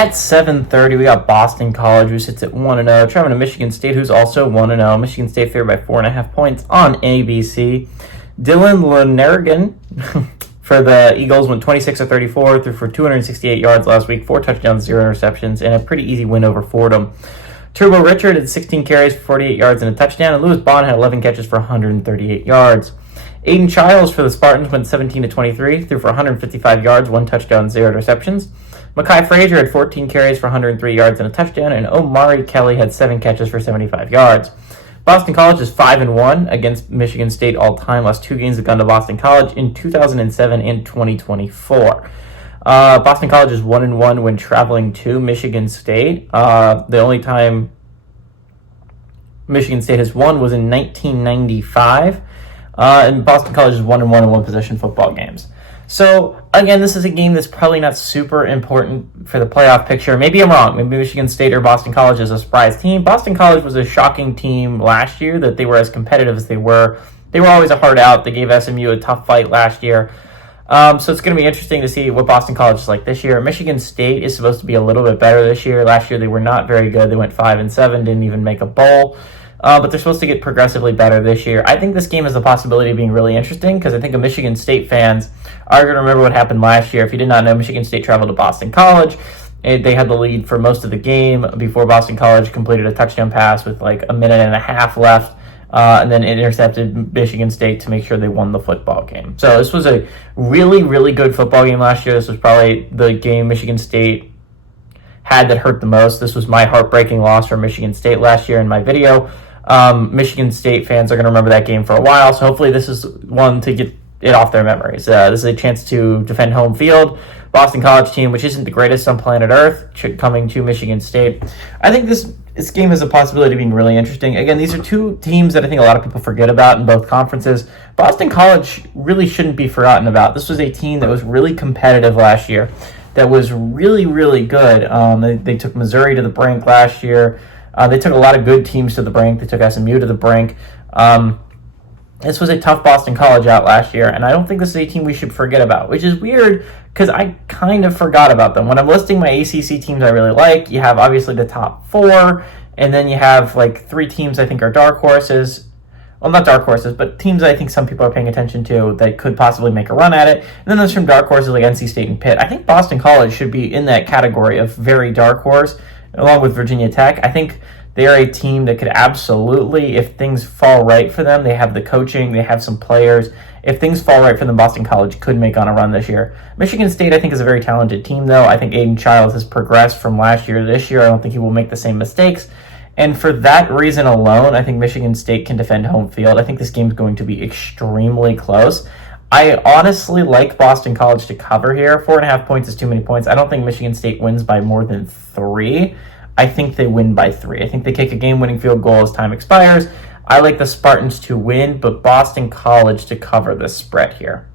At 7:30, we got Boston College, who sits at 1-0, traveling to Michigan State, who's also 1-0. Michigan State favored by 4.5 points on ABC. Dylan Lonergan for the Eagles went 26 of 34, threw for 268 yards last week, 4 touchdowns, 0 interceptions, and a pretty easy win over Fordham. Turbo Richard had 16 carries for 48 yards and a touchdown, and Lewis Bond had 11 catches for 138 yards. Aiden Childs for the Spartans went 17 of 23, threw for 155 yards, 1 touchdown, 0 interceptions. Makai Frazier had 14 carries for 103 yards and a touchdown, and Omari Kelly had 7 catches for 75 yards. Boston College is 5-1 against Michigan State all-time. Last 2 games have gone to Boston College in 2007 and 2024. Boston College is 1-1 when traveling to Michigan State. The only time Michigan State has won was in 1995. And Boston College is 1-1 in one-possession football games. So, again, this is a game that's probably not super important for the playoff picture. Maybe I'm wrong. Maybe Michigan State or Boston College is a surprise team. Boston College was a shocking team last year that they were as competitive as they were. They were always a hard out. They gave SMU a tough fight last year. So it's going to be interesting to see what Boston College is like this year. Michigan State is supposed to be a little bit better this year. Last year they were not very good. They went 5-7, didn't even make a bowl. But they're supposed to get progressively better this year. I think this game has the possibility of being really interesting because I think Michigan State fans are going to remember what happened last year. If you did not know, Michigan State traveled to Boston College. They had the lead for most of the game before Boston College completed a touchdown pass with like a minute and a half left, and then intercepted Michigan State to make sure they won the football game. So this was a really, really good football game last year. This was probably the game Michigan State had that hurt the most. This was my heartbreaking loss for Michigan State last year in my video. Michigan State fans are going to remember that game for a while, so hopefully this is one to get it off their memories. This is a chance to defend home field. Boston College team, which isn't the greatest on planet Earth, coming to Michigan State. I think this game has a possibility of being really interesting. Again, these are 2 teams that I think a lot of people forget about in both conferences. Boston College really shouldn't be forgotten about. This was a team that was really competitive last year, that was really, really good. They took Missouri to the brink last year. They took a lot of good teams to the brink. They took SMU to the brink. This was a tough Boston College out last year, and I don't think this is a team we should forget about, which is weird because I kind of forgot about them. When I'm listing my ACC teams I really like, you have obviously the top 4, and then you have like 3 teams I think are dark horses. Well, not dark horses, but teams I think some people are paying attention to that could possibly make a run at it. And then there's some dark horses like NC State and Pitt. I think Boston College should be in that category of very dark horse, along with Virginia Tech. I think they are a team that could absolutely, if things fall right for them, they have the coaching, they have some players. If things fall right for them, Boston College could make on a run this year. Michigan State, I think, is a very talented team, though. I think Aiden Childs has progressed from last year to this year. I don't think he will make the same mistakes. And for that reason alone, I think Michigan State can defend home field. I think this game is going to be extremely close. I honestly like Boston College to cover here. 4.5 points is too many points. I don't think Michigan State wins by more than 3. I think they win by 3. I think they kick a game-winning field goal as time expires. I like the Spartans to win, but Boston College to cover this spread here.